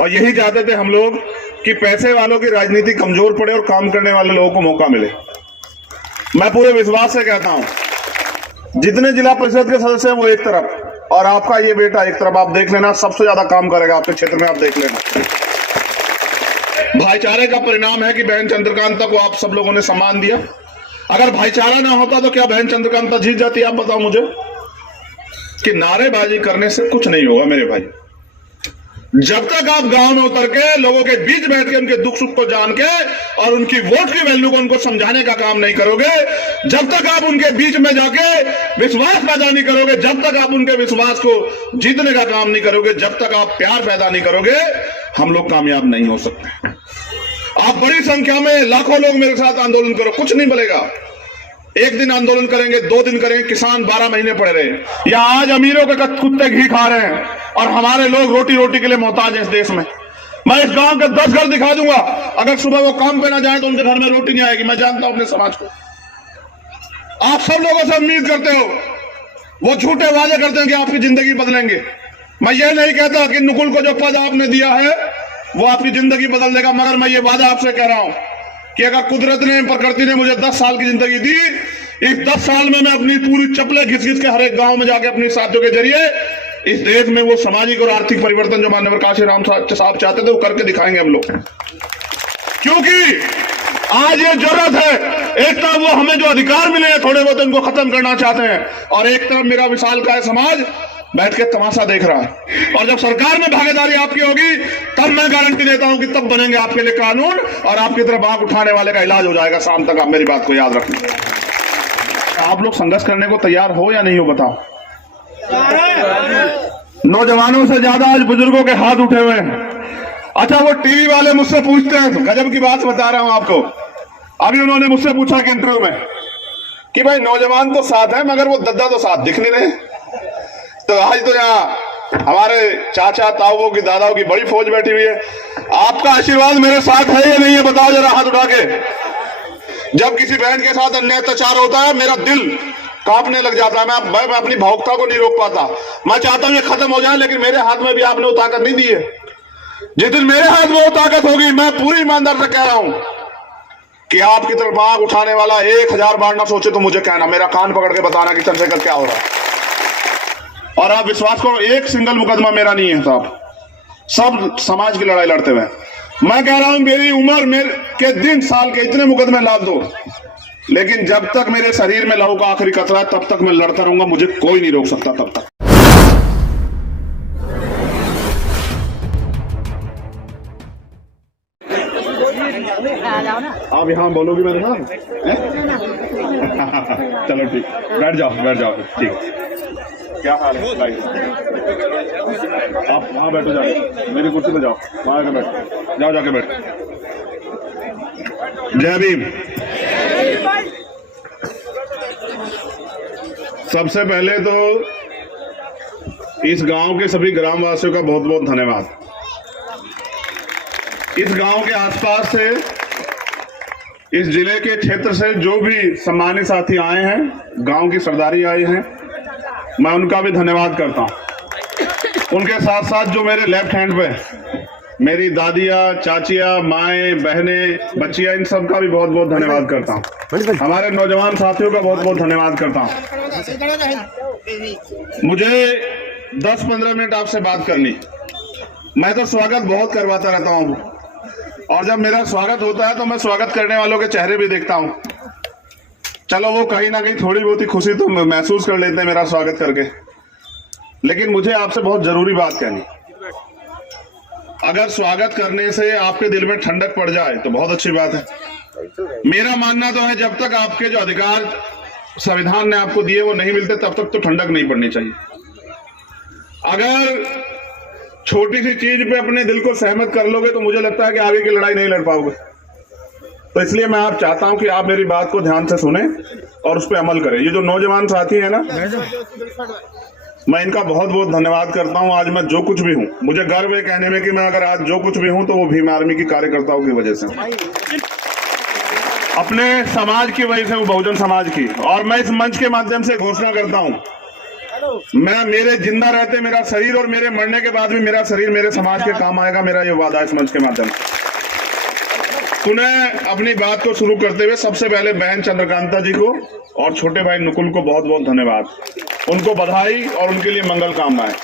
और यही चाहते थे हम लोग कि पैसे वालों की राजनीति कमजोर पड़े और काम करने वाले लोगों को मौका मिले। मैं पूरे विश्वास से कहता हूं, जितने जिला परिषद के सदस्य हैं वो एक तरफ और आपका ये बेटा एक तरफ, आप देख लेना सबसे ज्यादा काम करेगा आपके क्षेत्र में, आप देख लेना। भाईचारे का परिणाम है कि बहन चंद्रकांता को आप सब लोगों ने सम्मान दिया। अगर भाईचारा ना होता तो क्या बहन चंद्रकांता जीत जाती? आप बताओ मुझे। कि नारेबाजी करने से कुछ नहीं होगा मेरे भाई। जब तक आप गांव में उतर के लोगों के बीच बैठ के उनके दुख सुख को जान के और उनकी वोट की वैल्यू को उनको समझाने का काम नहीं करोगे, जब तक आप उनके बीच में जाके विश्वास पैदा नहीं करोगे, जब तक आप उनके विश्वास को जीतने का काम नहीं करोगे, जब तक आप प्यार पैदा नहीं करोगे, हम लोग कामयाब नहीं हो सकते। आप बड़ी संख्या में लाखों लोग मेरे साथ आंदोलन करो, कुछ नहीं मिलेगा। एक दिन आंदोलन करेंगे, 2 दिन करेंगे, किसान 12 महीने पड़े रहे। या आज अमीरों के कुत्ते घी खा रहे हैं और हमारे लोग रोटी रोटी के लिए मोहताज हैं इस देश में। मैं इस गांव के 10 घर दिखा दूंगा, अगर सुबह वो काम पे ना जाए तो उनके घर में रोटी नहीं आएगी। मैं जानता हूं अपने समाज को। आप सब लोगों से उम्मीद करते हो, वो झूठे वादे करते हैं कि आपकी जिंदगी बदलेंगे। मैं ये नहीं कहता कि नुकुल को जो पद आपने दिया है वो आपकी जिंदगी बदल देगा, मगर मैं ये वादा आपसे कह रहा हूं कि अगर कुदरत ने, प्रकृति ने मुझे 10 साल की जिंदगी दी, इस 10 साल में मैं अपनी पूरी चप्पलें घिस घिस के हर एक गांव में जाके अपनी साथियों के जरिए इस देश में वो सामाजिक और आर्थिक परिवर्तन जो माननीय प्रकाश राम साहब चाहते थे वो करके दिखाएंगे हम लोग। क्योंकि आज ये जरूरत है, एक तरफ वो हमें जो अधिकार मिले हैं थोड़े बहुत उनको खत्म करना चाहते हैं, और एक तरफ मेरा विशालकाय समाज बैठ के तमाशा देख रहा है। और जब सरकार में भागीदारी आपकी होगी तब मैं गारंटी देता हूं कि तब बनेंगे आपके लिए कानून और आपकी तरफ आंख उठाने वाले का इलाज हो जाएगा शाम तक। आप मेरी बात को याद रखना। आप लोग संघर्ष करने को तैयार हो या नहीं हो बताओ? नौजवानों से ज्यादा आज बुजुर्गों के हाथ उठे हुए हैं। अच्छा, वो टीवी वाले मुझसे पूछते हैं, गजब की बात बता रहा हूं आपको। अभी उन्होंने मुझसे पूछा कि इंटरव्यू में कि भाई नौजवान तो साथ है मगर वो दद्दा तो साथ दिख नहीं रहे। तो आज तो यहाँ हमारे चाचा ताऊओं की दादाओं की बड़ी फौज बैठी हुई है। आपका आशीर्वाद मेरे साथ है या नहीं है बताओ जरा हाथ उठा के। जब किसी बहन के साथ अन्याय अत्याचार होता है मेरा दिल कांपने लग जाता है। मैं अपनी भावुकता को नहीं रोक पाता। मैं चाहता हूं ये खत्म हो जाए, लेकिन मेरे हाथ में भी आपने वो ताकत नहीं दी है। जिस दिन मेरे हाथ में वो ताकत होगी, मैं पूरी ईमानदार से कह रहा हूं कि आपकी तरफ आंख उठाने वाला 1000 बार ना सोचे तो मुझे कहना, मेरा कान पकड़ के बताना कि चंद्रशेखर क्या हो रहा है। और आप विश्वास करो, एक सिंगल मुकदमा मेरा नहीं है साहब, सब समाज की लड़ाई लड़ते हुए। मैं कह रहा हूं मेरी उम्र मेरे के दिन साल के इतने मुकदमे लाद दो, लेकिन जब तक मेरे शरीर में लहू का आखिरी कतरा है तब तक मैं लड़ता रहूंगा, मुझे कोई नहीं रोक सकता तब तक। आप यहाँ बोलोगी मेरे साथ? चलो ठीक, बैठ जाओ ठीक। क्या हाल है भाई? आप वहाँ बैठो, जाओ मेरी कुर्सी पे जाओ, वहाँ आके बैठो, जाओ जाके बैठो। जय भीम। सबसे पहले तो इस गांव के सभी ग्रामवासियों का बहुत बहुत धन्यवाद। इस गांव के आसपास से, इस जिले के क्षेत्र से जो भी सम्मानित साथी आए हैं, गांव की सरदारी आई हैं, मैं उनका भी धन्यवाद करता हूं। उनके साथ साथ जो मेरे लेफ्ट हैंड पे मेरी दादियाँ, चाचियाँ, माएँ, बहनें, बच्चियाँ, इन सब का भी बहुत बहुत धन्यवाद करता हूँ। हमारे नौजवान साथियों का बहुत बहुत धन्यवाद करता हूँ। मुझे 10-15 मिनट आपसे बात करनी। मैं तो स्वागत बहुत करवाता रहता हूँ, और जब मेरा स्वागत होता है तो मैं स्वागत करने वालों के चेहरे भी देखता हूँ। चलो वो कहीं ना कहीं थोड़ी बहुत ही खुशी तो महसूस कर लेते हैं मेरा स्वागत करके, लेकिन मुझे आपसे बहुत जरूरी बात कहनी। अगर स्वागत करने से आपके दिल में ठंडक पड़ जाए तो बहुत अच्छी बात है। मेरा मानना तो है जब तक आपके जो अधिकार संविधान ने आपको दिए वो नहीं मिलते तब तक तो ठंडक नहीं पड़नी चाहिए। अगर छोटी सी चीज पे अपने दिल को सहमत कर लोगे तो मुझे लगता है कि आगे की लड़ाई नहीं लड़ पाओगे। तो इसलिए मैं आप चाहता हूं कि आप मेरी बात को ध्यान से सुने और उस पर अमल करें। ये जो नौजवान साथी है ना, मैं इनका बहुत बहुत धन्यवाद करता हूं। आज मैं जो कुछ भी हूं, मुझे गर्व है कहने में कि मैं अगर आज जो कुछ भी हूं तो वो भीम आर्मी की कार्यकर्ताओं की वजह से, अपने समाज की वजह से हूं, बहुजन समाज की। और मैं इस मंच के माध्यम से घोषणा करता हूं मैं मेरे जिंदा रहते मेरा शरीर और मेरे मरने के बाद भी मेरा शरीर मेरे समाज के काम आएगा, मेरा ये वादा है इस मंच के माध्यम से। पुनः अपनी बात को शुरू करते हुए सबसे पहले बहन चंद्रकांता जी को और छोटे भाई नुकुल को बहुत बहुत धन्यवाद, उनको बधाई और उनके लिए मंगल कामनाएं।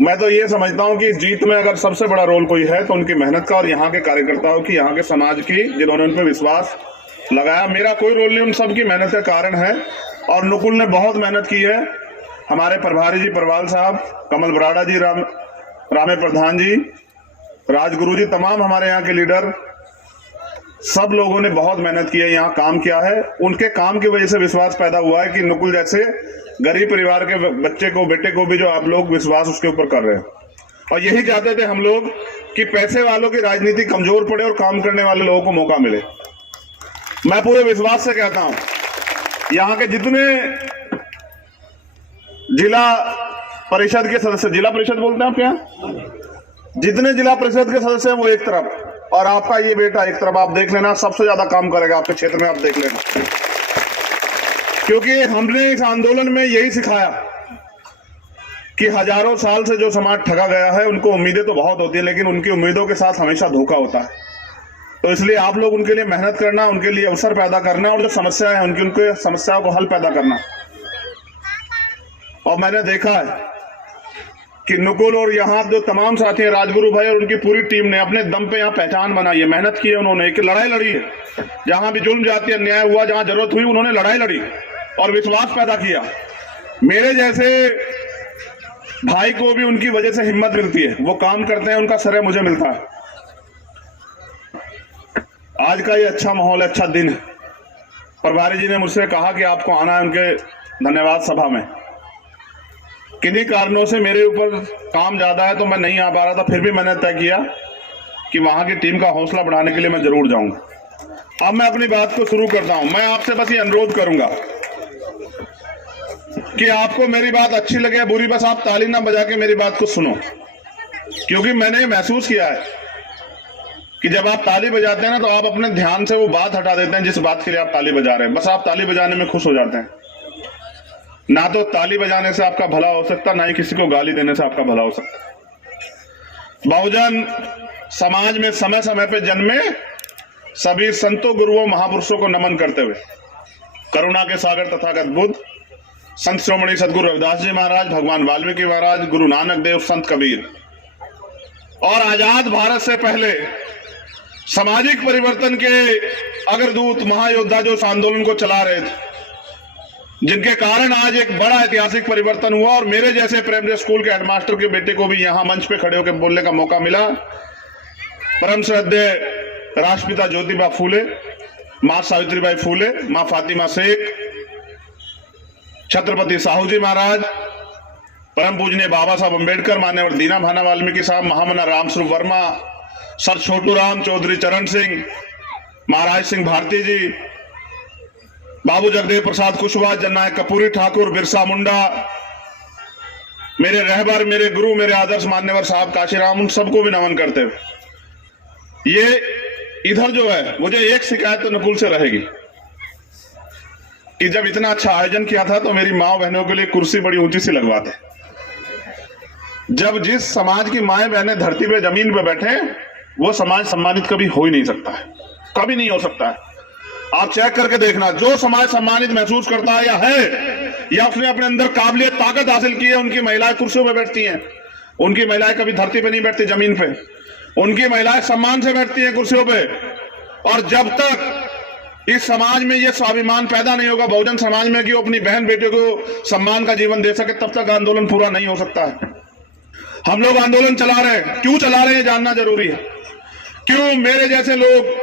मैं तो ये समझता हूं कि जीत में अगर सबसे बड़ा रोल कोई है तो उनकी मेहनत का और यहाँ के कार्यकर्ताओं की, यहाँ के समाज की, जिन्होंने उन पर विश्वास लगाया। मेरा कोई रोल नहीं, उन सबकी मेहनत का कारण है। और नुकुल ने बहुत मेहनत की है, हमारे प्रभारी जी परवाल साहब, कमल बराड़ा जी, रामे प्रधान जी, राजगुरु जी, तमाम हमारे यहाँ के लीडर, सब लोगों ने बहुत मेहनत की है, यहाँ काम किया है। उनके काम की वजह से विश्वास पैदा हुआ है कि नुकुल जैसे गरीब परिवार के बच्चे को, बेटे को भी जो आप लोग विश्वास उसके ऊपर कर रहे हैं। और यही चाहते थे हम लोग कि पैसे वालों की राजनीति कमजोर पड़े और काम करने वाले लोगों को मौका मिले। मैं पूरे विश्वास से कहता हूं, यहाँ के जितने जिला परिषद के सदस्य, जिला परिषद बोलते हैं आप यहाँ, जितने जिला परिषद के सदस्य हैं वो एक तरफ और आपका ये बेटा एक तरफ। आप देख लेना, सबसे ज्यादा काम करेगा आपके क्षेत्र में, आप देख लेना। क्योंकि हमने इस आंदोलन में यही सिखाया कि हजारों साल से जो समाज ठगा गया है, उनको उम्मीदें तो बहुत होती है, लेकिन उनकी उम्मीदों के साथ हमेशा धोखा होता है। तो इसलिए आप लोग उनके लिए मेहनत करना, उनके लिए अवसर पैदा करना और जो समस्याएं हैं उनके समस्याओं को हल पैदा करना। और मैंने देखा है कि नुकुल और यहाँ जो तमाम साथी हैं, राजगुरु भाई और उनकी पूरी टीम ने अपने दम पे यहाँ पहचान बनाई है, मेहनत की है, उन्होंने एक लड़ाई लड़ी है। जहां भी जुल्म जाती है, अन्याय हुआ, जहां जरूरत हुई, उन्होंने लड़ाई लड़ी और विश्वास पैदा किया। मेरे जैसे भाई को भी उनकी वजह से हिम्मत मिलती है, वो काम करते हैं, उनका श्रेय मुझे मिलता है। आज का ये अच्छा माहौल, अच्छा दिन है। प्रभारी जी ने मुझसे कहा कि आपको आना है उनके धन्यवाद सभा में। किन्हीं कारणों से मेरे ऊपर काम ज्यादा है तो मैं नहीं आ पा रहा था, फिर भी मैंने तय किया कि वहां की टीम का हौसला बढ़ाने के लिए मैं जरूर जाऊंगा। अब मैं अपनी बात को शुरू करता हूं। मैं आपसे बस ये अनुरोध करूंगा कि आपको मेरी बात अच्छी लगे या बुरी, बस आप ताली ना बजा के मेरी बात को सुनो। क्योंकि मैंने महसूस किया है कि जब आप ताली बजाते हैं ना, तो आप अपने ध्यान से वो बात हटा देते हैं जिस बात के लिए आप ताली बजा रहे हैं। बस आप ताली बजाने में खुश हो जाते हैं। ना तो ताली बजाने से आपका भला हो सकता, ना ही किसी को गाली देने से आपका भला हो सकता। बहुजन समाज में समय समय पे जन्मे सभी संतों, गुरुओं, महापुरुषों को नमन करते हुए करुणा के सागर तथागत बुद्ध, संत श्रोमणी सदगुरु रविदास जी महाराज, भगवान वाल्मीकि महाराज, गुरु नानक देव, संत कबीर और आजाद भारत से पहले सामाजिक परिवर्तन के अग्रदूत, महायोद्धा जो इस आंदोलन को चला रहे थे, जिनके कारण आज एक बड़ा ऐतिहासिक परिवर्तन हुआ। और मेरे जैसे प्राइमरी स्कूल के हेडमास्टर के बेटे को भी यहां मंच पे खड़े होकर बोलने का मौका मिला। परम श्रद्धेय राष्ट्रपिता ज्योतिबा फूले, मां सावित्रीबाई फूले, मां फातिमा शेख, छत्रपति साहू जी महाराज, परम पूजनीय बाबा साहब अम्बेडकर, मान्यवर दीना भाना वाल्मीकि साहब, महामना रामस्वरूप वर्मा, सर छोटू राम, चौधरी चरण सिंह, महाराज सिंह भारती जी, बाबू जगदेव प्रसाद कुशवाहा, जननायक कपूरी ठाकुर, बिरसा मुंडा, मेरे रहबर, मेरे गुरु, मेरे आदर्श मान्यवर साहब काशीराम, उन सबको भी नमन करते हुए ये इधर जो है, मुझे एक शिकायत तो नुकुल से रहेगी कि जब इतना अच्छा आयोजन किया था तो मेरी माँ बहनों के लिए कुर्सी बड़ी ऊंची सी लगवाते। जब जिस समाज की माएं बहनें धरती पे, जमीन पे बैठे, वो समाज सम्मानित कभी हो ही नहीं सकता है, कभी नहीं हो सकता है। आप चेक करके देखना, जो समाज सम्मानित महसूस करता है या उसने अपने अंदर काबिलियत, ताकत हासिल की है, उनकी महिलाएं कुर्सियों पे बैठती हैं। उनकी महिलाएं कभी धरती पे नहीं बैठती, जमीन पे। उनकी महिलाएं सम्मान से बैठती हैं कुर्सियों पे। और जब तक इस समाज में ये स्वाभिमान पैदा नहीं होगा, बहुजन समाज में, कि वो अपनी बहन बेटियों को सम्मान का जीवन दे सके, तब तक आंदोलन पूरा नहीं हो सकता है। हम लोग आंदोलन चला रहे हैं, क्यों चला रहे हैं जानना जरूरी है। क्यों मेरे जैसे लोग,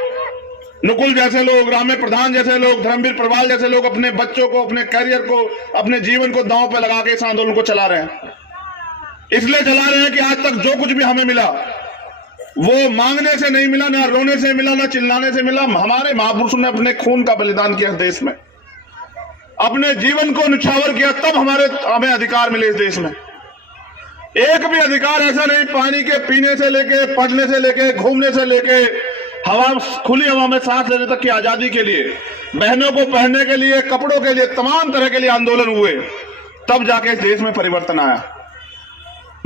नुकुल जैसे लोग, रामे प्रधान जैसे लोग, धर्मवीर प्रवाल जैसे लोग अपने बच्चों को, अपने करियर को, अपने जीवन को दांव पे लगा के इस आंदोलन को चला रहे हैं। इसलिए चला रहे हैं कि आज तक जो कुछ भी हमें मिला वो मांगने से नहीं मिला, ना रोने से मिला, ना चिल्लाने से मिला। हमारे महापुरुषों ने अपने खून का बलिदान किया देश में, अपने जीवन को निछावर किया, तब हमें अधिकार मिले इस देश में। एक भी अधिकार ऐसा नहीं, पानी के पीने से लेके, पढ़ने से लेके, घूमने से लेके, हवा, खुली हवा में सांस लेने तक की आजादी के लिए, बहनों को पहनने के लिए, कपड़ों के लिए, तमाम तरह के लिए आंदोलन हुए। तब जाके इस देश में परिवर्तन आया।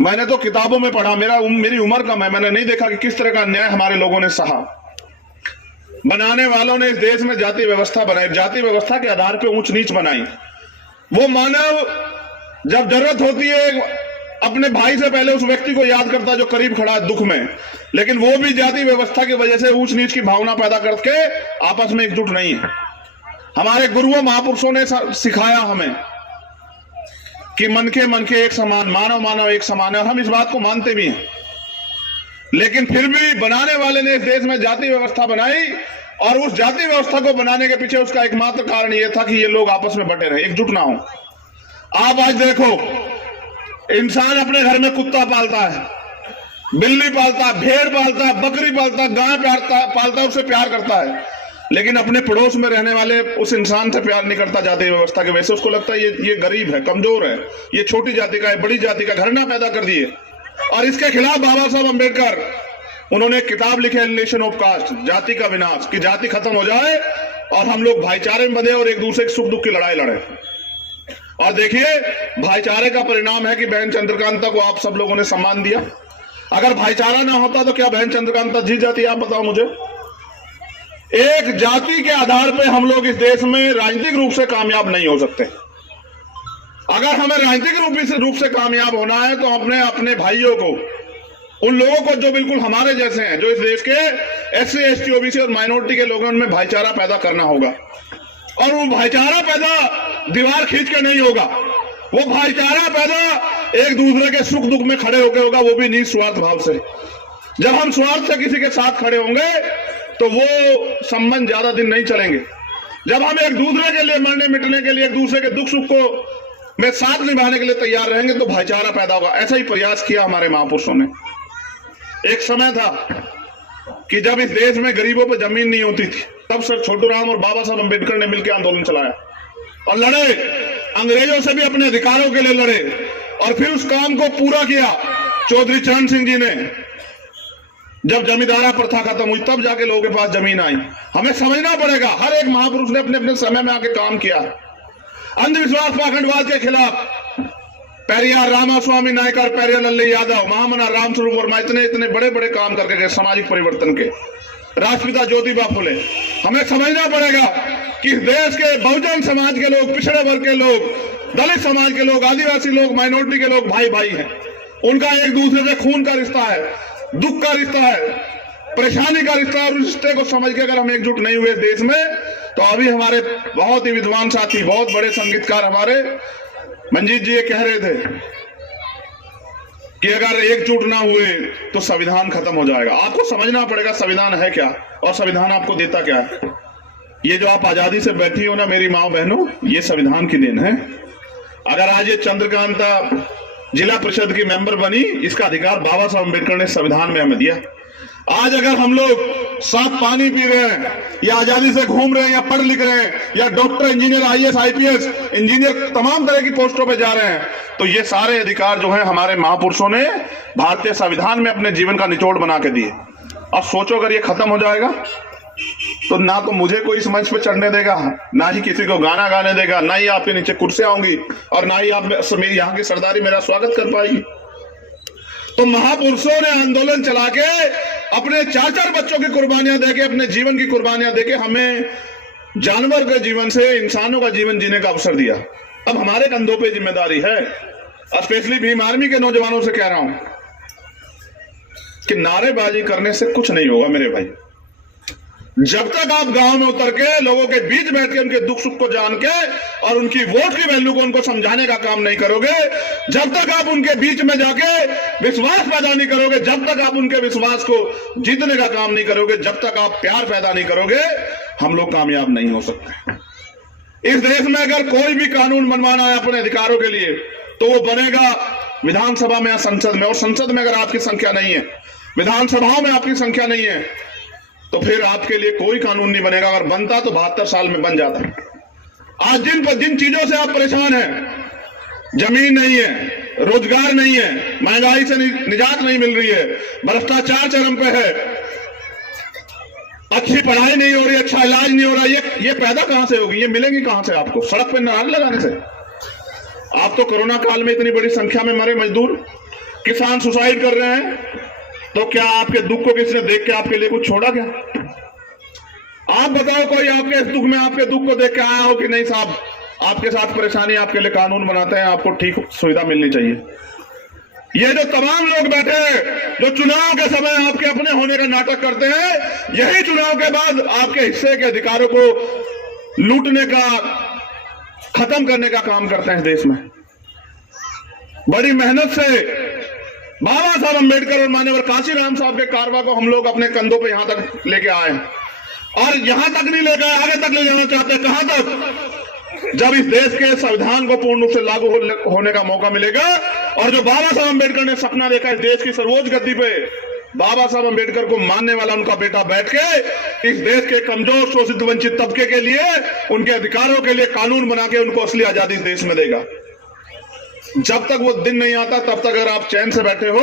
मैंने तो किताबों में पढ़ा, मेरी उम्र कम है, मैंने नहीं देखा कि किस तरह का अन्याय हमारे लोगों ने सहा। बनाने वालों ने इस देश में जाति व्यवस्था बनाई, जाति व्यवस्था के आधार पर ऊंच नीच बनाई। वो मानव जब जरूरत होती है अपने भाई से पहले उस व्यक्ति को याद करता है जो करीब खड़ा है दुख में, लेकिन वो भी जाति व्यवस्था की वजह से ऊंच नीच की भावना पैदा करके आपस में एकजुट नहीं है। हमारे गुरुओं महापुरुषों ने सिखाया हमें कि मन के एक समान, मानव मानव एक समान है, और हम इस बात को मानते भी हैं। लेकिन फिर भी बनाने वाले ने इस देश में जाति व्यवस्था बनाई, और उस जाति व्यवस्था को बनाने के पीछे उसका एकमात्र कारण यह था कि ये लोग आपस में बटे रहे, एकजुट ना हो। आप आज देखो, इंसान अपने घर में कुत्ता पालता है, बिल्ली पालता है, भेड़ पालता है, बकरी पालता है, गाय पालता है, उससे प्यार करता है, लेकिन अपने पड़ोस में रहने वाले उस इंसान से प्यार नहीं करता जाति व्यवस्था की वजह से। उसको लगता है ये गरीब है, कमजोर है, ये छोटी जाति का है, बड़ी जाति का, घृणा पैदा कर दिए। और इसके खिलाफ बाबा साहब अम्बेडकर, उन्होंने एक किताब लिखी एलिमिनेशन ऑफ कास्ट, जाति का विनाश, कि जाति खत्म हो जाए और हम लोग भाईचारे में बंधे और एक दूसरे के सुख दुख की लड़ाई लड़े। और देखिए, भाईचारे का परिणाम है कि बहन चंद्रकांता को आप सब लोगों ने सम्मान दिया। अगर भाईचारा ना होता तो क्या बहन चंद्रकांता जीत जाती? आप बताओ मुझे। एक जाति के आधार पर हम लोग इस देश में राजनीतिक रूप से कामयाब नहीं हो सकते। अगर हमें राजनीतिक रूप से कामयाब होना है तो अपने भाइयों को, उन लोगों को जो बिल्कुल हमारे जैसे हैं, जो इस देश के SC ST OBC और माइनॉरिटी के लोगों में भाईचारा पैदा करना होगा। और वो भाईचारा पैदा दीवार खींच के नहीं होगा, वो भाईचारा पैदा एक दूसरे के सुख दुख में खड़े होकर होगा, वो भी निस्वार्थ भाव से। जब हम स्वार्थ से किसी के साथ खड़े होंगे तो वो संबंध ज्यादा दिन नहीं चलेंगे। जब हम एक दूसरे के लिए मरने मिटने के लिए, एक दूसरे के दुख सुख को में साथ निभाने के लिए तैयार रहेंगे तो भाईचारा पैदा होगा। ऐसा ही प्रयास किया हमारे महापुरुषों ने। एक समय था कि जब इस देश में गरीबों पर जमीन नहीं होती थी, तब सर छोटूराम और बाबा साहब अम्बेडकर ने मिलकर आंदोलन चलाया और लड़े, अंग्रेजों से भी अपने अधिकारों के लिए लड़े, और फिर उस काम को पूरा किया चौधरी चरण सिंह जी ने। जब जमींदारा प्रथा खत्म हुई तब जाके लोगों के पास जमीन आई। हमें समझना पड़ेगा, हर एक महापुरुष ने अपने अपने समय में आके काम किया। अंधविश्वास पाखंडवाद के खिलाफ पेरियार रामास्वामी नायकर, पेरियार लल्ली यादव, महामना रामस्वरूप वर्मा, इतने बड़े बड़े काम करके गए सामाजिक परिवर्तन के। राष्ट्रपिता ज्योतिबा फुले। हमें समझना पड़ेगा कि देश के बहुजन समाज के लोग, पिछड़े वर्ग के लोग, दलित समाज के लोग, आदिवासी लोग, माइनॉरिटी के लोग भाई भाई हैं। उनका एक दूसरे से खून का रिश्ता है, दुख का रिश्ता है, परेशानी का रिश्ता है। और उस रिश्ते को समझ के अगर हम एकजुट नहीं हुए देश में, तो अभी हमारे बहुत ही विद्वान साथी, बहुत बड़े संगीतकार हमारे मंजीत जी ये कह रहे थे कि अगर एकजुट ना हुए तो संविधान खत्म हो जाएगा। आपको समझना पड़ेगा संविधान है क्या और संविधान आपको देता क्या है। ये जो आप आजादी से बैठी हो ना मेरी माओ बहनों, ये संविधान की देन है। अगर आज ये चंद्रकांता जिला परिषद की मेंबर बनी, इसका अधिकार बाबा साहब अम्बेडकर ने संविधान में हमें दिया। आज अगर हम लोग साफ पानी पी रहे हैं, या आजादी से घूम रहे हैं, या पढ़ लिख रहे हैं, या doctor, engineer, IAS IPS engineer तमाम तरह की पोस्टों पे जा रहे हैं, तो ये सारे अधिकार जो हैं हमारे महापुरुषों ने भारतीय संविधान में अपने जीवन का निचोड़ बना के दिए। अब सोचो अगर ये खत्म हो जाएगा तो ना तो मुझे कोई इस मंच पे चढ़ने देगा, ना ही किसी को गाना गाने देगा, ना ही आपके नीचे कुर्सियां होंगी, और ना ही आप मेरी यहाँ की सरदारी मेरा स्वागत कर पाएगी। तो महापुरुषों ने आंदोलन चला के अपने 4-4 बच्चों की कुर्बानियां देके, अपने जीवन की कुर्बानियां देके हमें जानवर के जीवन से इंसानों का जीवन जीने का अवसर दिया। अब हमारे कंधों पे जिम्मेदारी है। स्पेशली भीम आर्मी के नौजवानों से कह रहा हूं कि नारेबाजी करने से कुछ नहीं होगा मेरे भाई। जब तक आप गांव में उतर के लोगों के बीच बैठ के उनके दुख सुख को जान के और उनकी वोट की वैल्यू को उनको समझाने का काम नहीं करोगे, जब तक आप उनके बीच में जाके विश्वास पैदा नहीं करोगे, जब तक आप उनके विश्वास को जीतने का काम नहीं करोगे, जब तक आप प्यार पैदा नहीं करोगे, हम लोग कामयाब नहीं हो सकते। इस देश में अगर कोई भी कानून बनवाना है अपने अधिकारों के लिए तो वो बनेगा विधानसभा में या संसद में। और संसद में अगर आपकी संख्या नहीं है, विधानसभाओं में आपकी संख्या नहीं है, तो फिर आपके लिए कोई कानून नहीं बनेगा। अगर बनता तो 72 साल में बन जाता। आज जिन चीजों से आप परेशान हैं, जमीन नहीं है, रोजगार नहीं है, महंगाई से निजात नहीं मिल रही है, भ्रष्टाचार चरम पे है, अच्छी पढ़ाई नहीं हो रही, अच्छा इलाज नहीं हो रहा, ये पैदा कहां से होगी? ये मिलेंगी कहां से आपको? सड़क पे नारे लगाने से? आप तो कोरोना काल में इतनी बड़ी संख्या में मरे मजदूर, किसान सुसाइड कर रहे हैं, तो क्या आपके दुख को किसने देख के आपके लिए कुछ छोड़ा क्या? आप बताओ, कोई आपके इस दुख में आपके दुख को देख के आया हो कि नहीं साहब आपके साथ परेशानी, आपके लिए कानून बनाते हैं, आपको ठीक सुविधा मिलनी चाहिए। ये जो तमाम लोग बैठे हैं जो चुनाव के समय आपके अपने होने का नाटक करते हैं, यही चुनाव के बाद आपके हिस्से के अधिकारों को लूटने का, खत्म करने का काम करते हैं इस देश में। बड़ी मेहनत से बाबा साहब अंबेडकर और माननीय काशीराम साहब के कारवा को हम लोग अपने कंधों पे यहां तक लेके आए हैं, और यहां तक नहीं लेकर आगे तक ले जाना चाहते। कहां तक? जब इस देश के संविधान को पूर्ण रूप से लागू होने का मौका मिलेगा, और जो बाबा साहब अंबेडकर ने सपना देखा इस देश की सर्वोच्च गद्दी पे बाबा साहब अंबेडकर को मानने वाला उनका बेटा बैठ के इस देश के कमजोर शोषित वंचित तबके के लिए, उनके अधिकारों के लिए कानून बना के उनको असली आजादी इस देश में देगा। जब तक वो दिन नहीं आता तब तक अगर आप चैन से बैठे हो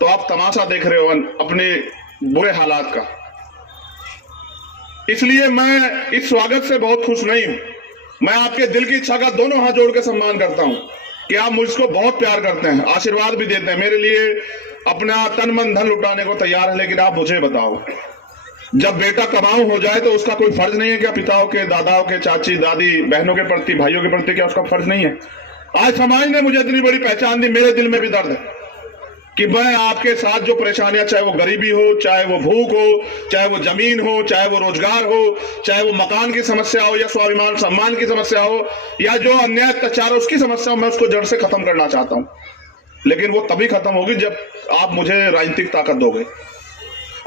तो आप तमाशा देख रहे हो अपने बुरे हालात का। इसलिए मैं इस स्वागत से बहुत खुश नहीं हूं। मैं आपके दिल की इच्छा का दोनों हाथ जोड़ के सम्मान करता हूं कि आप मुझको बहुत प्यार करते हैं, आशीर्वाद भी देते हैं, मेरे लिए अपना तन मन धन लुटाने को तैयार है। लेकिन आप मुझे बताओ, जब बेटा कमाऊ हो जाए तो उसका कोई फर्ज नहीं है क्या? पिताओं के, दादाओं के, चाची दादी बहनों के प्रति, भाइयों के प्रति क्या उसका फर्ज नहीं है? आज समाज ने मुझे इतनी बड़ी पहचान दी, मेरे दिल में भी दर्द है कि मैं आपके साथ जो परेशानियां, चाहे वो गरीबी हो, चाहे वो भूख हो, चाहे वो जमीन हो, चाहे वो रोजगार हो, चाहे वो मकान की समस्या हो, या स्वाभिमान सम्मान की समस्या हो, या जो अन्याय अत्याचार उसकी समस्या हो, मैं उसको जड़ से खत्म करना चाहता हूं। लेकिन वो तभी खत्म होगी जब आप मुझे राजनीतिक ताकत दोगे।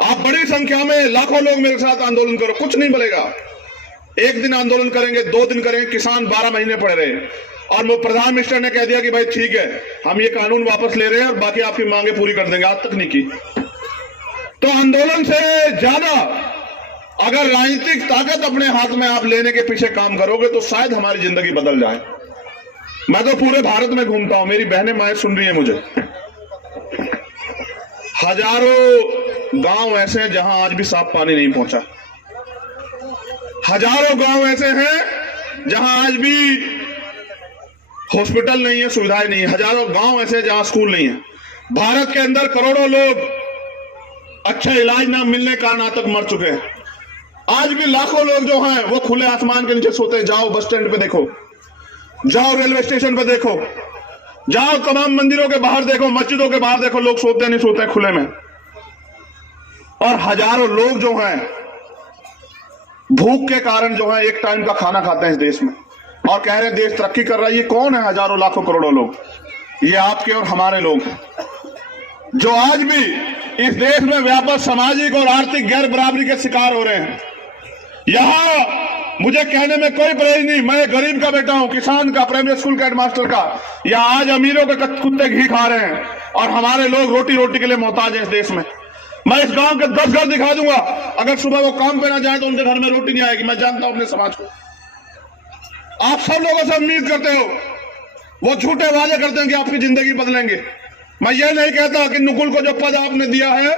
आप बड़ी संख्या में लाखों लोग मेरे साथ आंदोलन करो, कुछ नहीं बोलेगा। एक दिन आंदोलन करेंगे, 2 दिन करेंगे, किसान 12 महीने पड़े रहे, और वो प्रधान मिनिस्टर ने कह दिया कि भाई ठीक है, हम ये कानून वापस ले रहे हैं और बाकी आपकी मांगे पूरी कर देंगे, आज तक नहीं की। तो आंदोलन से ज्यादा अगर राजनीतिक ताकत अपने हाथ में आप लेने के पीछे काम करोगे तो शायद हमारी जिंदगी बदल जाए। मैं तो पूरे भारत में घूमता हूं, मेरी बहनें माएं सुन रही है मुझे। हजारों गांव ऐसे हैं जहां आज भी साफ पानी नहीं पहुंचा, हजारों गांव ऐसे हैं जहां आज भी हॉस्पिटल नहीं है, सुविधाएं नहीं है, हजारों गांव ऐसे हैं जहां स्कूल नहीं है। भारत के अंदर करोड़ों लोग अच्छा इलाज ना मिलने के कारण आज तक मर चुके हैं। आज भी लाखों लोग जो हैं वो खुले आसमान के नीचे सोते हैं। जाओ बस स्टैंड पे देखो, जाओ रेलवे स्टेशन पे देखो, जाओ तमाम मंदिरों के बाहर देखो, मस्जिदों के बाहर देखो, लोग सोते नहीं सोते खुले में। और हजारों लोग जो हैं भूख के कारण जो है एक टाइम का खाना खाते हैं इस देश में, और कह रहे हैं देश तरक्की कर रहा है। ये कौन है? हजारों लाखों करोड़ों लोग, ये आपके और हमारे लोग जो आज भी इस देश में व्यापक सामाजिक और आर्थिक गैर बराबरी के शिकार हो रहे हैं। यहां मुझे कहने में कोई परहेज नहीं, मैं गरीब का बेटा हूं, किसान का, प्राइमरी स्कूल का हेडमास्टर का। यहां आज अमीरों के कुत्ते घी खा रहे हैं और हमारे लोग रोटी रोटी के लिए मोहताज हैं इस देश में। मैं इस गांव के 10 घर दिखा दूंगा, अगर सुबह वो काम पे ना जाए तो उनके घर में रोटी नहीं आएगी। मैं जानता हूं अपने समाज को। आप सब लोगों से उम्मीद करते हो, वो झूठे वादे करते हैं कि आपकी जिंदगी बदलेंगे। मैं ये नहीं कहता कि नुकुल को जो पद आपने दिया है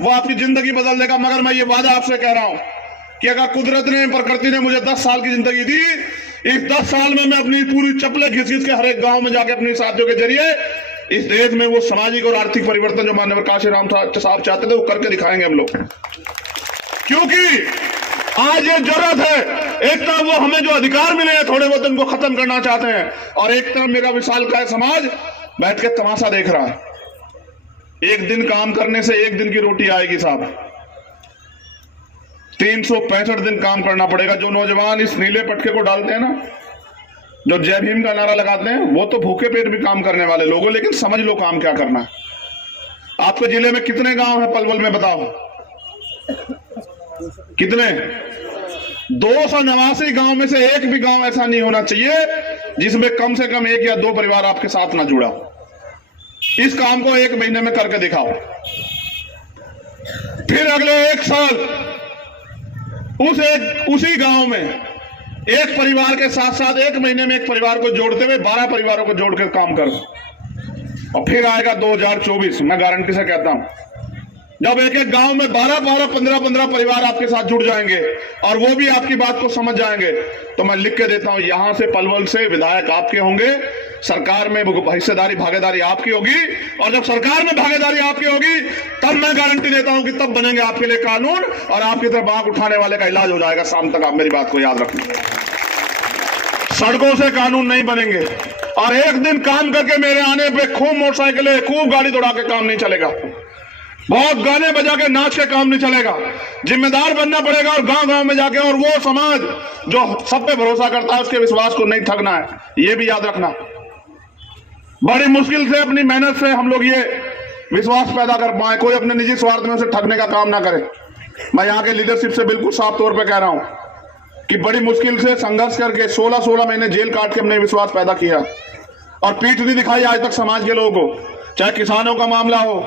वो आपकी जिंदगी बदल देगा, मगर मैं ये वादा आपसे कह रहा हूं कि अगर कुदरत ने, प्रकृति ने मुझे 10 साल की जिंदगी दी, इस 10 साल में मैं अपनी पूरी चप्पलें घिस घिस के हर एक गांव में जाके अपने साथियों के जरिए इस देश में वो सामाजिक और आर्थिक परिवर्तन जो माननीय काशीराम साहब चाहते थे वो करके दिखाएंगे हम लोग। क्योंकि आज ये जरूरत है, एक तरफ वो हमें जो अधिकार मिले हैं थोड़े बहुत उनको खत्म करना चाहते हैं, और एक तरफ मेरा विशालकाय समाज बैठ के तमाशा देख रहा है। एक दिन काम करने से एक दिन की रोटी आएगी साहब, 365 दिन काम करना पड़ेगा। जो नौजवान इस नीले पटके को डालते हैं ना, जो जय भीम का नारा लगाते हैं, वो तो भूखे पेट भी काम करने वाले लोगों। लेकिन समझ लो काम क्या करना है। आपके जिले में कितने गांव हैं पलवल में, बताओ कितने? 289 गांव में से एक भी गांव ऐसा नहीं होना चाहिए जिसमें कम से कम 1 या 2 परिवार आपके साथ ना जुड़ा हो। इस काम को 1 महीने में करके दिखाओ, फिर अगले 1 साल उसी गांव में एक परिवार के साथ साथ 1 महीने में 1 परिवार को जोड़ते हुए 12 परिवारों को जोड़कर काम करो, और फिर आएगा 2024। मैं गारंटी से कहता हूं, जब एक एक गांव में 12-12, 15-15 परिवार आपके साथ जुड़ जाएंगे और वो भी आपकी बात को समझ जाएंगे, तो मैं लिख के देता हूं, यहां से पलवल से विधायक आपके होंगे, सरकार में हिस्सेदारी भागीदारी आपकी होगी, और जब सरकार में भागीदारी आपकी होगी तब मैं गारंटी देता हूं कि तब बनेंगे आपके लिए कानून और आपकी तरफ आंख उठाने वाले का इलाज हो जाएगा शाम तक। आप मेरी बात को याद रखना, सड़कों से कानून नहीं बनेंगे। और एक दिन काम करके मेरे आने पे खूब मोटरसाइकिलें, खूब गाड़ी दौड़ा के काम नहीं चलेगा, बहुत गाने बजा के नाच के काम नहीं चलेगा। जिम्मेदार बनना पड़ेगा और गांव गांव में जाके, और वो समाज जो सब पे भरोसा करता है उसके विश्वास को नहीं ठगना है, ये भी याद रखना। बड़ी मुश्किल से अपनी मेहनत से हम लोग ये विश्वास पैदा कर पाए, कोई अपने निजी स्वार्थ में उसे ठगने का काम ना करे। मैं यहाँ के लीडरशिप से बिल्कुल साफ तौर पर कह रहा हूं कि बड़ी मुश्किल से संघर्ष करके 16 महीने जेल काट के हमने विश्वास पैदा किया और पीठ नहीं दिखाई आज तक समाज के लोगों को। चाहे किसानों का मामला हो,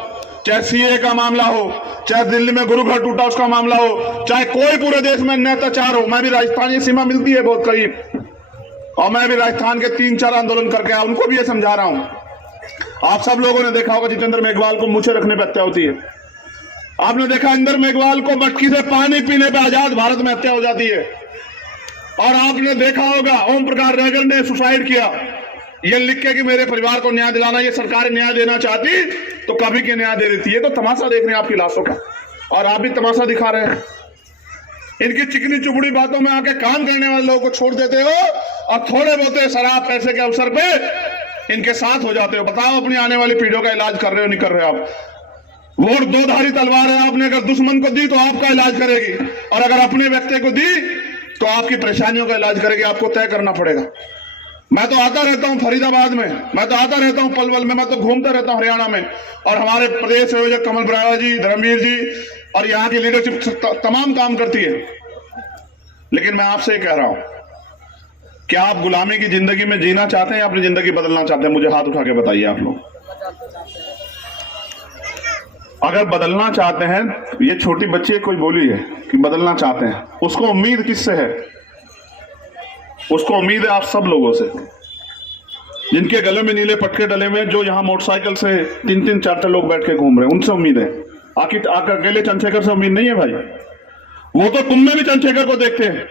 चाहे सीए का मामला हो, चाहे दिल्ली में गुरु घर टूटा उसका मामला हो, चाहे कोई पूरे देश में अत्याचार हो। मैं भी राजस्थानी सीमा मिलती है बहुत करीब, और मैं भी राजस्थान के 3-4 आंदोलन करके आया, उनको भी ये समझा रहा हूं। आप सब लोगों ने देखा होगा जितेंद्र मेघवाल को मूछें रखने पर हत्या होती है। आपने देखा इंदर मेघवाल को मटकी से पानी पीने पर आजाद भारत में हत्या हो जाती है। और आपने देखा होगा ओम प्रकाश रैगर ने सुसाइड किया ये लिख के कि मेरे परिवार को न्याय दिलाना। ये सरकार न्याय देना चाहती तो कभी के न्याय दे देती है। तो तमाशा देख रहे हैं आपकी लाशों का, और आप भी तमाशा दिखा रहे हैं। इनकी चिकनी चुपड़ी बातों में आके काम करने वाले लोगों को छोड़ देते हो और थोड़े बहुत शराब पैसे के अवसर पे इनके साथ हो जाते हो। बताओ अपनी आने वाली पीढ़ियों का इलाज कर रहे हो नहीं कर रहे हो आप? वोट दो धारी तलवार है, आपने अगर दुश्मन को दी तो आपका इलाज करेगी, और अगर अपने व्यक्ति को दी तो आपकी परेशानियों का इलाज करेगी। आपको तय करना पड़ेगा। मैं तो आता रहता हूं फरीदाबाद में, मैं तो आता रहता हूं पलवल में, मैं तो घूमता रहता हूं हरियाणा में, और हमारे प्रदेश संयोजक कमल बराड़ा जी, धर्मवीर जी और यहाँ की लीडरशिप तमाम काम करती है। लेकिन मैं आपसे कह रहा हूं, क्या आप गुलामी की जिंदगी में जीना चाहते हैं या अपनी जिंदगी बदलना चाहते हैं? मुझे हाथ उठा के बताइए आप लोग। अगर बदलना चाहते हैं, ये छोटी बच्ची कोई बोली है कि बदलना चाहते हैं, उसको उम्मीद किससे है? उसको उम्मीद है आप सब लोगों से, जिनके गले में नीले पटके डले में, जो यहाँ मोटरसाइकिल से 3-3, 4 लोग बैठ के घूम रहे हैं, उनसे उम्मीद है। आखिर अकेले चंद्रशेखर से उम्मीद नहीं है भाई। वो तो तुम में भी चंद्रशेखर को देखते हैं।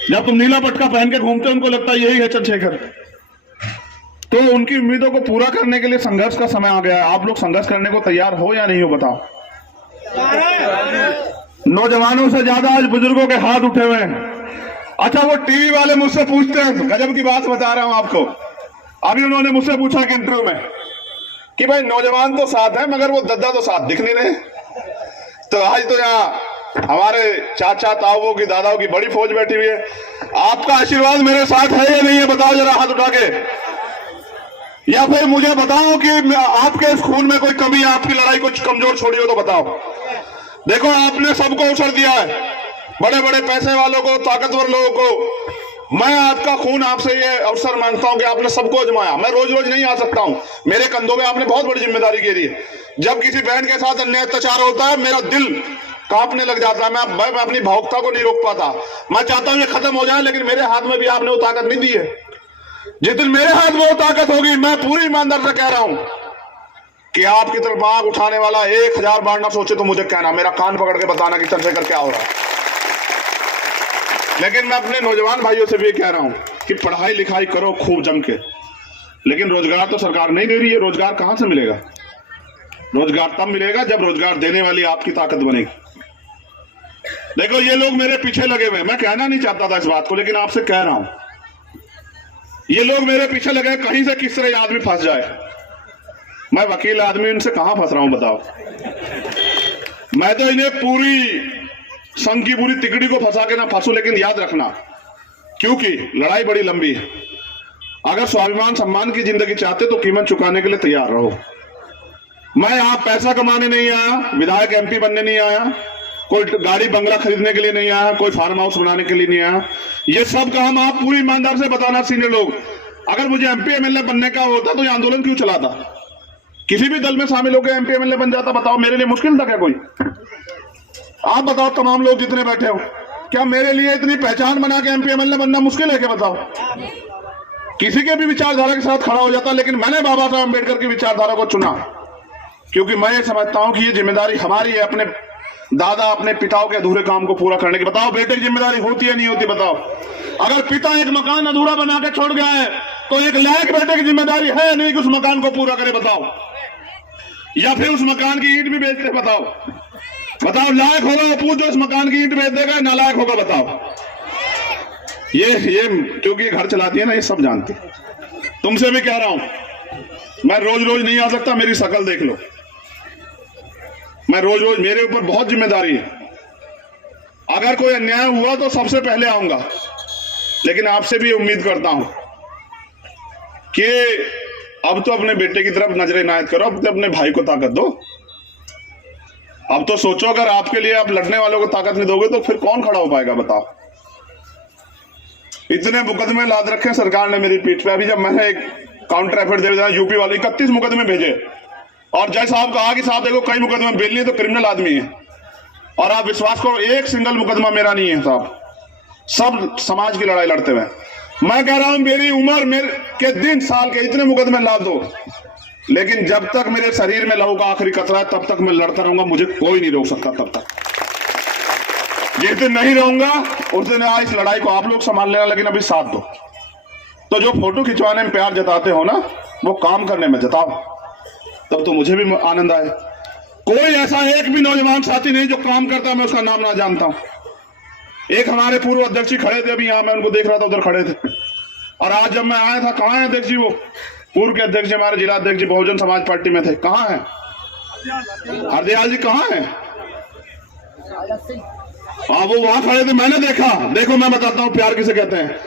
जब तुम नीला पटका पहन के घूमते हो उनको लगता है यही है चंद्रशेखर। तो उनकी उम्मीदों को पूरा करने के लिए संघर्ष का समय आ गया है। आप लोग संघर्ष करने को तैयार हो या नहीं हो बताओ? नौजवानों से ज्यादा आज बुजुर्गों के हाथ उठे हुए हैं। अच्छा, वो टीवी वाले मुझसे पूछते हैं, गजब की बात बता रहा हूं आपको। अभी उन्होंने मुझसे पूछा कि इंटरव्यू में कि भाई नौजवान तो साथ है मगर वो दद्दा तो साथ दिख नहीं रहे। तो आज तो यहाँ हमारे चाचा ताऊओं की, दादाओं की बड़ी फौज बैठी हुई है। आपका आशीर्वाद मेरे साथ है या नहीं है बताओ जरा हाथ उठा के। या फिर मुझे बताओ कि आपके इस खून में कोई कमी है, आपकी लड़ाई कुछ कमजोर छोड़ी हो तो बताओ। देखो, आपने सबको अवसर दिया है, बड़े बड़े पैसे वालों को, ताकतवर लोगों को। मैं आपका खून, आपसे ये अवसर मांगता हूं कि आपने सबको आजमाया। मैं रोज रोज नहीं आ सकता हूं, मेरे कंधों में आपने बहुत बड़ी जिम्मेदारी घेरी है। जब किसी बहन के साथ अन्याय अत्याचार होता है मेरा दिल कांपने लग जाता है। मैं अपनी भावुकता को नहीं रोक पाता। मैं चाहता हूं ये खत्म हो जाए, लेकिन मेरे हाथ में भी आपने वो ताकत नहीं दी है। जिस दिन मेरे हाथ में वो ताकत होगी, मैं पूरी ईमानदार से कह रहा हूं कि आपकी तरफ आग उठाने वाला 1000 बार ना सोचे तो मुझे कहना, मेरा कान पकड़ के बताना कि चंद्रशेखर क्या हो रहा है। लेकिन मैं अपने नौजवान भाइयों से भी कह रहा हूं कि पढ़ाई लिखाई करो खूब जम के, लेकिन रोजगार तो सरकार नहीं दे रही है। रोजगार कहां से मिलेगा? रोजगार तब मिलेगा जब रोजगार देने वाली आपकी ताकत बनेगी। देखो, ये लोग मेरे पीछे लगे हुए, मैं कहना नहीं चाहता था इस बात को, लेकिन आपसे कह रहा हूं, ये लोग मेरे पीछे लगे, कहीं से किस तरह आदमी फंस जाए। मैं वकील आदमी, इनसे कहां फंस रहा हूं बताओ? मैं तो इन्हें पूरी संघ की पूरी तिकड़ी को फंसा के ना फंसू, लेकिन याद रखना, क्योंकि लड़ाई बड़ी लंबी है। अगर स्वाभिमान सम्मान की जिंदगी चाहते तो कीमत चुकाने के लिए तैयार रहो। मैं यहां पैसा कमाने नहीं आया, विधायक एमपी बनने नहीं आया, कोई गाड़ी बंगला खरीदने के लिए नहीं आया, कोई फार्म हाउस बनाने के लिए नहीं आया। ये सब काम आप पूरी ईमानदार से बताना सीनियर लोग। अगर मुझे एमपी एमएलए बनने का होता तो ये आंदोलन क्यों चलाता? किसी भी दल में शामिल होकर एमपी एमएलए बन जाता। बताओ, मेरे लिए मुश्किल था क्या कोई? आप बताओ, तमाम लोग जितने बैठे हो, क्या मेरे लिए इतनी पहचान बना के एमपी एमएलए बनना मुश्किल है क्या? बताओ। किसी के भी विचारधारा के साथ खड़ा हो जाता, लेकिन मैंने बाबा साहब अम्बेडकर की विचारधारा को चुना, क्योंकि मैं ये समझता हूं कि ये जिम्मेदारी हमारी है, अपने दादा अपने पिताओं के अधूरे काम को पूरा करने की। बताओ, बेटे की जिम्मेदारी होती है नहीं होती? बताओ। अगर पिता एक मकान अधूरा बना के छोड़ गया है तो एक लायक बेटे की जिम्मेदारी है नहीं कि उस मकान को पूरा करे? बताओ। या फिर उस मकान की ईंट भी बेचते? बताओ बताओ, लायक होगा वो पूछ, जो इस मकान की ईंट बेच देगा, नालायक होगा? बताओ। ये क्योंकि घर चलाती है ना, ये सब जानते। तुमसे भी कह रहा हूं, मैं रोज रोज नहीं आ सकता, मेरी शक्ल देख लो। मैं रोज रोज, मेरे ऊपर बहुत जिम्मेदारी है। अगर कोई अन्याय हुआ तो सबसे पहले आऊंगा, लेकिन आपसे भी उम्मीद करता हूं कि अब तो अपने बेटे की तरफ नजर इनायत करो, अब तो अपने भाई को ताकत दो। अब तो सोचो, अगर आपके लिए आप लड़ने वालों को ताकत नहीं दोगे तो फिर कौन खड़ा हो पाएगा? बताओ। इतने मुकदमे लाद रखे सरकार ने मेरी पीठ पे। अभी जब मैंने एक काउंटर एफर्ट दे दिया, यूपी वाले 31 मुकदमे भेजे, और जय साहब कहा कि साहब देखो कई मुकदमे बेल तो क्रिमिनल आदमी है, और आप विश्वास करो एक सिंगल मुकदमा मेरा नहीं है साहब, सब समाज की लड़ाई लड़ते हुए। मैं कह रहा हूं मेरी उम्र मेरे के दिन साल के इतने मुकदमे ला दो, लेकिन जब तक मेरे शरीर में लहू का आखिरी कतरा है तब तक मैं लड़ता रहूंगा, मुझे कोई नहीं रोक सकता तब तक। जिस दिन नहीं रहूंगा उस दिन इस लड़ाई को आप लोग संभाल लेना, लेकिन अभी साथ दो। तो जो फोटो खिंचवाने में प्यार जताते हो ना, वो काम करने में जताओ, तब तो मुझे भी आनंद आए। कोई ऐसा एक भी नौजवान साथी नहीं जो काम करता मैं उसका नाम ना जानता हूं। एक हमारे पूर्व अध्यक्ष जी खड़े थे, अभी यहां मैं उनको देख रहा था, उधर खड़े थे। और आज जब मैं आया था, कहाँ है अध्यक्ष जी? वो पूर्व के अध्यक्ष जी, हमारे जिला अध्यक्ष जी बहुजन समाज पार्टी में थे, कहाँ है? हरदयाल जी कहाँ है? हाँ, वो वहां खड़े थे, मैंने देखा। देखो मैं बताता हूँ प्यार किसे कहते हैं।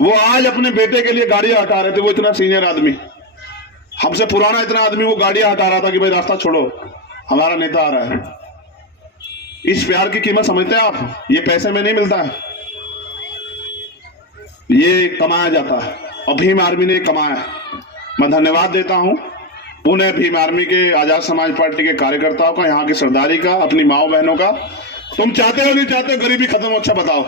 वो आज अपने बेटे के लिए गाड़ियां हटा रहे थे। वो इतना सीनियर आदमी, हमसे पुराना इतना आदमी, वो गाड़ियां हटा रहा था कि भाई रास्ता छोड़ो, हमारा नेता आ रहा है। इस प्यार की कीमत समझते हैं आप? ये पैसे में नहीं मिलता है, ये कमाया जाता है, और भीम आर्मी ने कमाया। मैं धन्यवाद देता हूं पुणे भीम आर्मी के, आजाद समाज पार्टी के कार्यकर्ताओं का, यहाँ की सरदारी का, अपनी माओ बहनों का। तुम चाहते हो नहीं चाहते गरीबी खत्म हो? अच्छा बताओ।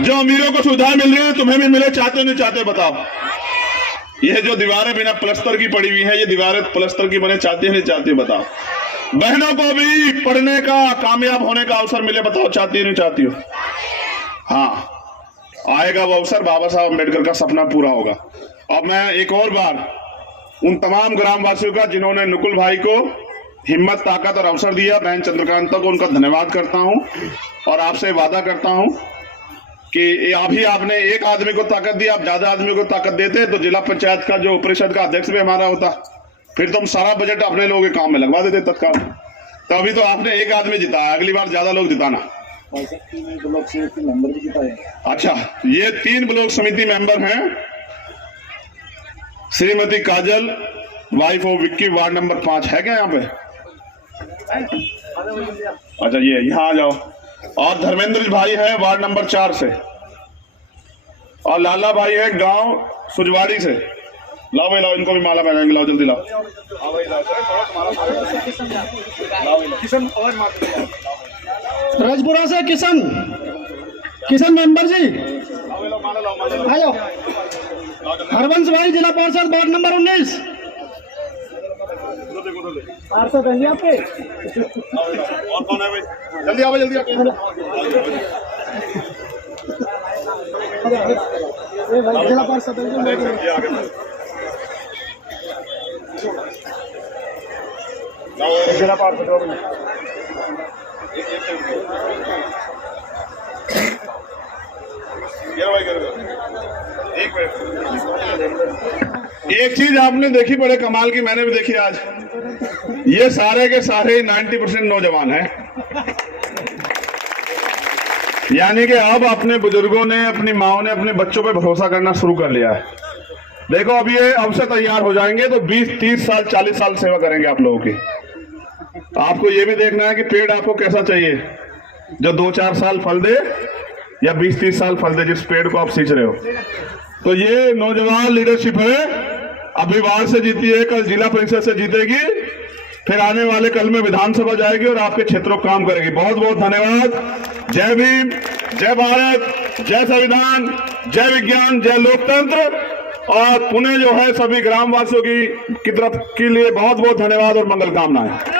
जो अमीरों को सुविधा मिल रही है तुम्हें भी मिले, चाहते हो नहीं चाहते? बताओ। यह जो दीवारें बिना प्लस्तर की पड़ी हुई है, ये दीवारें प्लस्तर की बने, चाहती है नहीं चाहती? बताओ। बहनों को भी पढ़ने का, कामयाब होने का अवसर मिले, बताओ चाहती है नहीं चाहती हो? हाँ, आएगा वो अवसर, बाबा साहब अम्बेडकर का सपना पूरा होगा। अब मैं एक और बार उन तमाम ग्रामवासियों का जिन्होंने नुकुल भाई को हिम्मत, ताकत और अवसर दिया, बहन चंद्रकांता को, उनका धन्यवाद करता हूं। और आपसे वादा करता हूं कि अभी आपने एक आदमी को ताकत दी, आप ज्यादा आदमी को ताकत देते तो जिला पंचायत का जो परिषद का अध्यक्ष भी हमारा होता, फिर तुम सारा बजट अपने लोगों के काम में लगवा देते तत्काल। तो अभी तो आपने एक आदमी जिताया, अगली बार ज्यादा लोग जिताना। ब्लॉक समिति मेंबर भी जिताए। अच्छा, ये 3 ब्लॉक समिति मेंबर हैं। Shrimati Kajal, wife of Vicky, ward number 5 है क्या यहाँ पे? अच्छा, ये यहाँ आ जाओ। और धर्मेंद्र भाई है वार्ड नंबर 4 से, और लाला भाई है गांव सुजवाड़ी से। लाओ भाई लाओ, इनको भी माला पहनाएंगे, लाओ जल्दी लाओ। राजपुरा से किशन मेंबर जी आ जाओ। हरबंश भाई, जिला पार्षद वार्ड नंबर 19। पार्षद हैं आपके? और कौन है भाई? जल्दी आओ, जल्दी आओ। जिला पार्षद जिला पार्षद एक चीज आपने देखी बड़े कमाल की, मैंने भी देखी आज। ये सारे के सारे 90% नौजवान हैं। यानी कि अब अपने बुजुर्गों ने, अपनी माओ ने अपने बच्चों पे भरोसा करना शुरू कर लिया है। देखो अब ये अब से तैयार हो जाएंगे तो 20-30 साल 40 साल सेवा करेंगे आप लोगों की। आपको ये भी देखना है कि पेड़ आपको कैसा चाहिए, जो 2-4 साल फल दे या 20-30 साल फल दे, जिस पेड़ को आप सींच रहे हो। तो ये नौजवान लीडरशिप है, अभी वार्ड से जीती है, कल जिला परिषद से जीतेगी, फिर आने वाले कल में विधानसभा जाएगी और आपके क्षेत्रों को काम करेगी। बहुत बहुत धन्यवाद। जय भीम, जय भारत, जय संविधान, जय विज्ञान, जय लोकतंत्र। और पुणे जो है सभी ग्रामवासियों की तरफ के लिए बहुत बहुत धन्यवाद और मंगल कामनाएं।